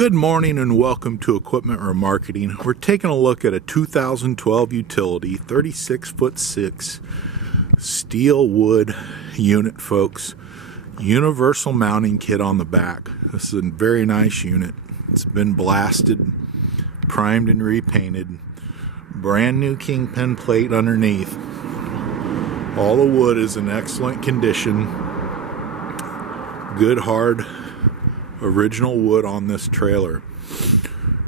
Good morning and welcome to Equipment Remarketing. We're taking a look at a 2012 utility 36'6" steel wood unit, folks. Universal mounting kit on the back. This is a very nice unit. It's been blasted, primed and repainted. Brand new kingpin plate underneath. All the wood is in excellent condition. Good hard original wood on this trailer.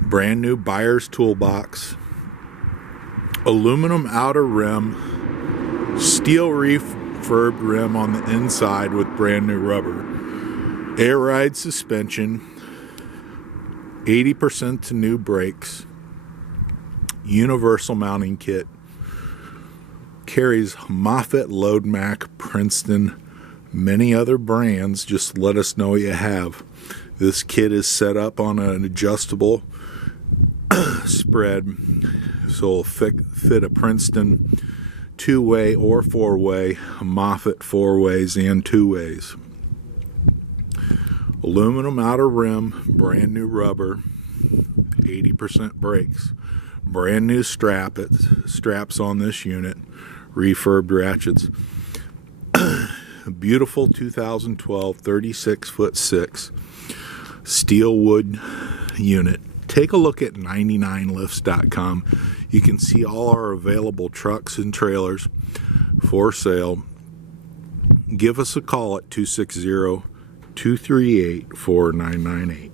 Brand new buyer's toolbox. Aluminum outer rim. Steel refurbed rim on the inside with brand new rubber. Air ride suspension. 80% to new brakes. Universal mounting kit. Carries Moffett, Load Mac, Princeton, many other brands. Just let us know what you have. This kit is set up on an adjustable spread, so it'll fit a Princeton 2-way or 4-way, Moffett 4-ways and 2-ways. Aluminum outer rim, brand new rubber, 80% brakes. Brand new straps on this unit, refurbed ratchets. Beautiful 2012 36'6" steel wood unit. Take a look at 99lifts.com. You can see all our available trucks and trailers for sale. Give us a call at 260-238-4998.